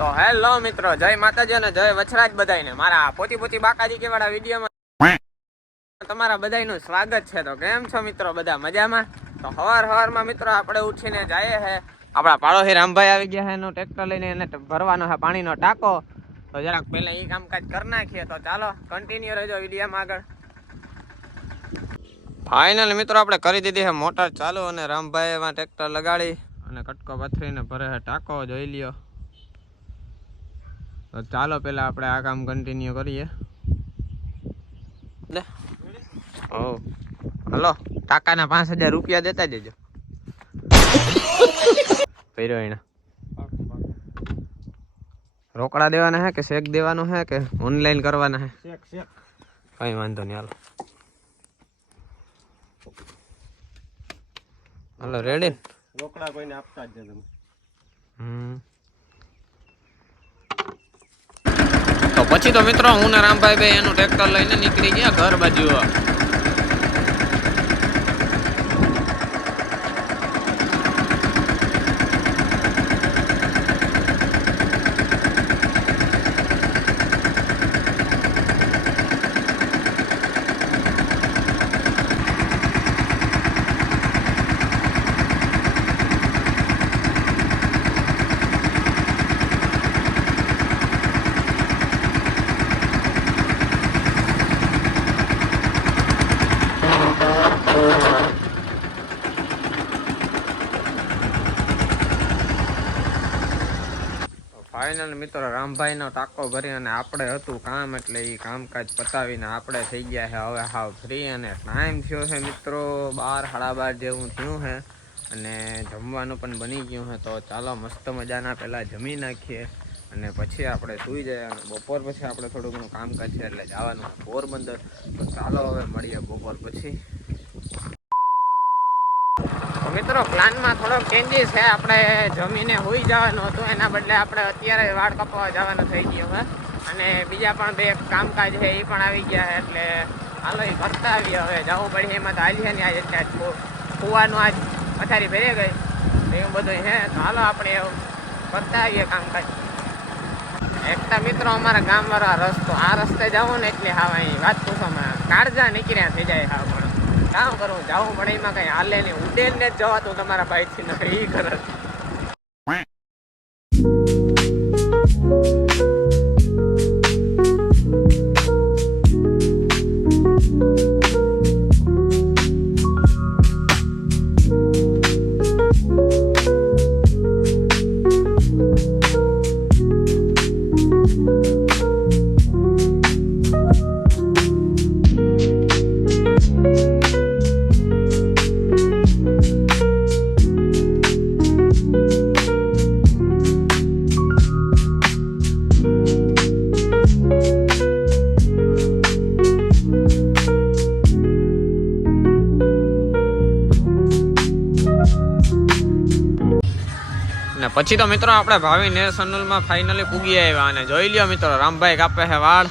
તો હેલો મિત્રો જય માતાજી અને જય વછરાજ બધાને મારા પોતી પોતી બાકાજી કેવાળા વિડીયોમાં તમારા બધાયનું સ્વાગત છે. તો કેમ છો મિત્રો? બધા મજામાં? તો હવાર હવારમાં મિત્રો આપણે ઉઠીને જઈએ હે. આપણા પાડોશી રામભાઈ આવી ગયા હે એનું ટ્રેક્ટર લઈને એને ભરવાનો હે પાણીનો ટાંકો. તો જરાક પહેલાં એ કામકાજ કરી નાખીએ. તો ચાલો કન્ટિન્યુ રહેજો વિડીયામાં આગળ. ફાઇનલ મિત્રો આપણે કરી દીધી છે મોટર ચાલુ અને રામભાઈ એમાં ટ્રેક્ટર લગાડી અને કટકો પથરીને ભરે ટાંકો. જોઈ લ્યો. તો ચાલો પેલા આપણે આ કામ કન્ટિન્યુ કરીએ. લે. ઓ હલો ટાકાના પાંચ હજાર રૂપિયા દેતા જજો કર્યો એને. રોકડા દેવાના હે કે શેક દેવાનો હે કે ઓનલાઈન કરવાના હે? શેક શેક. કઈ વાંધો નહીં હાલો. હાલો રેડી રોકડા કોઈને આપતા જ નથી. હમ. પછી તો મિત્રો હું ને રામભાઈ ભાઈ એનું ટ્રેક્ટર લઈને નીકળી ગયા ઘર બાજુ. ફાઇનલ મિત્રો, રામભાઈનો ટાંકો ભરી અને આપણે હતું કામ એટલે એ કામકાજ પતાવીને આપણે થઈ ગયા છે. હવે હાવ ફ્રી અને ટાઈમ થયો છે મિત્રો. બાર, સાડા બાર જેવું થયું છે અને જમવાનું પણ બની ગયું છે. તો ચાલો મસ્ત મજાના પહેલાં જમી નાખીએ અને પછી આપણે સૂઈ જઈએ અને બપોર પછી આપણે થોડું ઘણું કામકાજ છે એટલે જવાનું પોરબંદર. તો ચાલો હવે મળીએ બપોર પછી. મિત્રો, પ્લાનમાં થોડો ચેન્જીસ છે, આપણે જમીને હોઈ જવાનું હતું, એના બદલે આપણે અત્યારે વાળ કપાવવા જવાનું થઈ ગયું હવે. અને બીજા પણ બે કામકાજ છે, એ પણ આવી ગયા એટલે હાલો એ કરતા આવીએ હવે. જવું પડે, એમાં તો હાલી છે ને આજે ત્યાં કૂવાનું આજ પથારી ભરી ગઈ. એવું બધું છે, તો હાલો આપણે એવું કરતા આવીએ કામકાજ. એકતા મિત્રો, અમારા ગામવાળા રસ્તો, આ રસ્તે જવું ને એટલે હા વાત પૂછો કાળજા નીકળ્યા થઈ જાય હા પણ. કામ કરવું, જવું પડે, એમાં કઈ હાલે નહીં. ઉડેલ ને જ જવાતું તમારા બાઈકથી એ કરે. પછી તો મિત્રો આપણે ભાવિ નેશનલમાં ફાઇનલી પૂગી આવ્યા અને જોઈ લ્યો મિત્રો, રામભાઈ કાપે છે વાળ.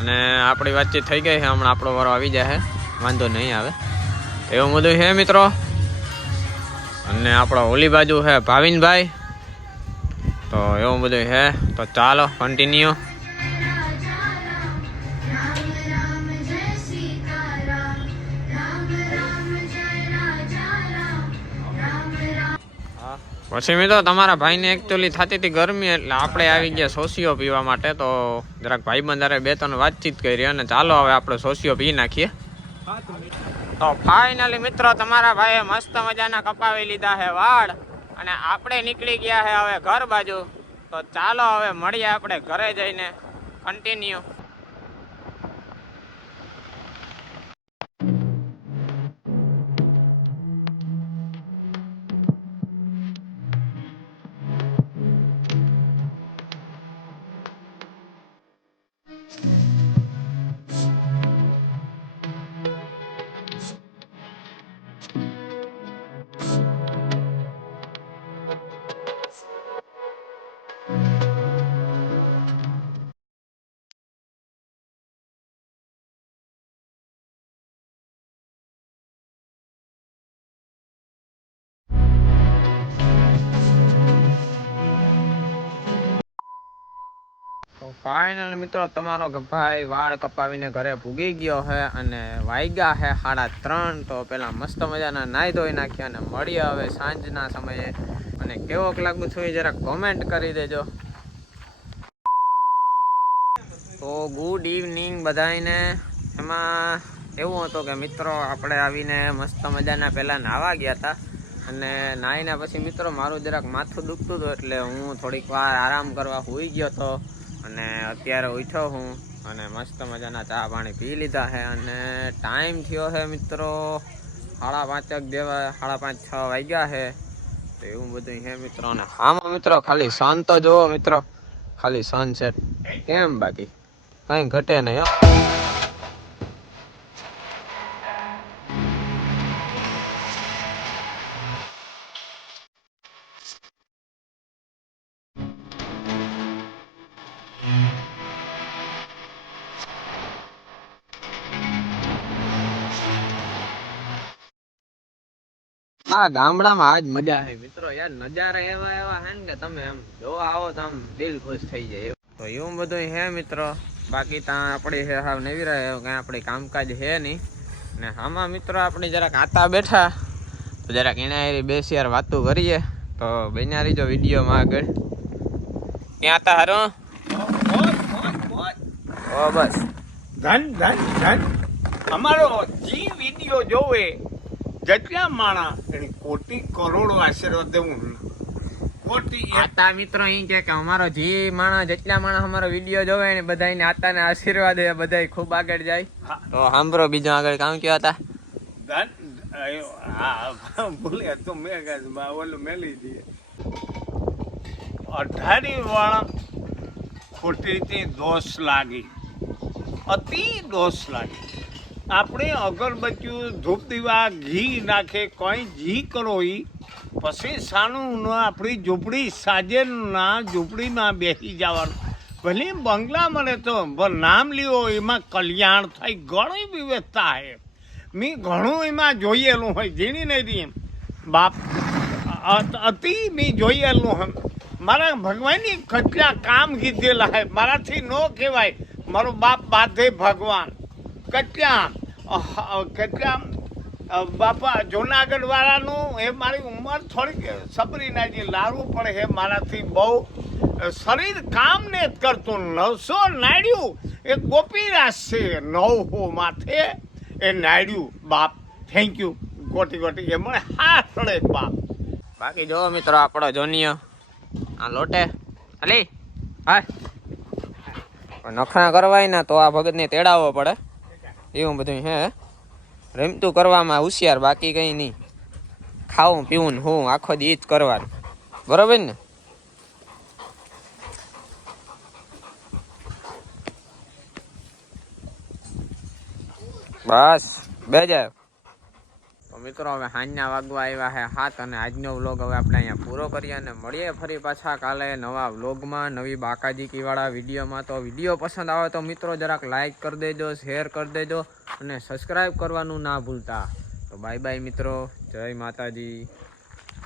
અને આપણી વાતચીત થઈ ગઈ છે, હમણાં આપણો વારો આવી જાય વાંધો નહીં આવે. એવું બધું છે મિત્રો. અને આપણો ઓલી બાજુ છે ભાવિનભાઈ. તો એવું બધું છે. તો ચાલો કન્ટિન્યુ પછી મિત્રો, તમારા ભાઈને એકચ્યુઅલી થતી હતી ગરમી એટલે આપણે આવી ગયા સોસિયો પીવા માટે. તો જરાક ભાઈ બંધારે બે ત્રણ વાતચીત કરી અને ચાલો હવે આપણે સોસિયો પી નાખીએ. તો ફાઇનલી મિત્રો, તમારા ભાઈએ મસ્ત મજાના કપાવી લીધા છે વાળ. અને આપણે નીકળી ગયા છે હવે ઘર બાજુ. તો ચાલો હવે મળીએ આપણે ઘરે જઈને. કન્ટિન્યુ ફાઇનલ મિત્રો, તમારો ભાઈ વાળ કપાવીને ઘરે ભૂગી ગયો છે અને વાગ્યા છે સાડા ત્રણ. તો પેલા મસ્ત મજાના નાહી ધોઈ નાખ્યા અને મળીએ હવે સાંજના સમયે. અને કેવો લાગુ છું એ જરા કોમેન્ટ કરી દેજો. તો ગુડ ઇવનિંગ બધાને એમાં એવું હતું કે મિત્રો, આપણે આવીને મસ્ત મજાના પહેલાં નાહવા ગયા હતા. અને નાહીને પછી મિત્રો મારું જરાક માથું દુખતું હતું એટલે હું થોડીક વાર આરામ કરવા હોઈ ગયો હતો અને અત્યારે ઉઠ્યો હું અને મસ્ત મજાના ચા પાણી પી લીધા છે અને ટાઈમ થયો છે મિત્રો સાડા પાંચક જેવા સાડા પાંચ છ વાગ્યા છે તો એવું બધું છે મિત્રો. અને આમાં મિત્રો ખાલી સન તો જુઓ મિત્રો. ખાલી સનસેટ કેમ બાકી? કઈ ઘટે નહીં હો આ ગામડામાં આજ મજા આવે. મિત્રો યાર નજારા એવા એવા હે ને કે તમે એમ જોવા આવો તો આમ દિલ ખુશ થઈ જાય તો એવું બધું હે મિત્રો. બાકી ત્યાં આપણે છે હાવ નવી રહે કાંઈ આપણી કામકાજ છે નહીં. ને આમાં મિત્રો આપણે જરાક આતા બેઠા તો જરાક એના એ બેસી યાર વાતું કરીએ. તો બન્યા રહીજો વિડીયોમાં આગળ. ક્યાં હતા હારો? ઓ બસ. ધન ધન ધન. અમારો જી વીડિયો જોવે. જેટલા માણા એની કોટી કરોડો આશીર્વાદ દેવું કોટી આતા મિત્રો અહીં કે કે અમારો જે માણસ જેટલા માણસ અમારો વીડિયો જોવે ને બધાને આતાને આશીર્વાદ એ બધાય ખૂબ આગળ જાય. હા. તો સાંભળો બીજો આગળ કામ કયો હતા હા ભૂલે તો મેં ઓલું મેલી દઈએ અઢારી વાળા ખોટી રીતે દોષ લાગી. અતિ દોષ લાગી. આપણે અગરબત્તીઓ ધૂપ દીવા ઘી નાખે, કોઈ ઘી કરો ઈ, પછી ન આપણી ઝૂંપડી સાજેના ઝૂંપડીમાં બેસી જવાનું. ભલે બંગલા મળે તો નામ લીઓ એમાં કલ્યાણ થાય ઘણી વિવિધતા છે મેં ઘણું એમાં જોયેલું હોય ઝીણી નહીં રહી એમ. બાપ અતિ મેં જોયેલું હમ. મારા ભગવાનની કેટલા કામ કીધેલા હે, મારાથી ન કહેવાય. મારો બાપ બાધે ભગવાન. કેટલા કટ્યામ બાપા જુનાગઢ વાળાનું એ મારી ઉંમર થોડીક સબરીના જે લારું પડે હે મારાથી બહુ શરીર કામ ને કરતું. નવસો નાડ્યું એ ગોપીરાજ છે નવ માથે એ નાડ્યું બાપ થેન્ક યુ ગોટી ગોટી એ મને હા સડે બાપ. બાકી જો મિત્રો, આપણો જોનિયો. આ લોટે. અલી હા નખરા કરવાય ને તો આ ભગતને તેડાવવો પડે. એવું બધું હે? રમતું કરવામાં હોશિયાર, બાકી કઈ નહીં. ખાવું પીવું ને હું આખો દી ઈ જ કરવાનું. બરોબર ને? બસ બે જાય મિત્રો, હવે સાંજના વાગવા આવ્યા છે હાથ અને આજનો વ્લોગ હવે આપણે અહીંયા પૂરો કરીએ અને મળીએ ફરી પાછા કાલે નવા વ્લોગમાં, નવી બાકાજી કીવાળા વિડીયોમાં. તો વીડિયો પસંદ આવે તો મિત્રો જરાક લાઇક કરી દેજો શેર કરી દેજો અને સબસ્ક્રાઈબ કરવાનું ના ભૂલતા. તો બાય બાય મિત્રો, જય માતાજી.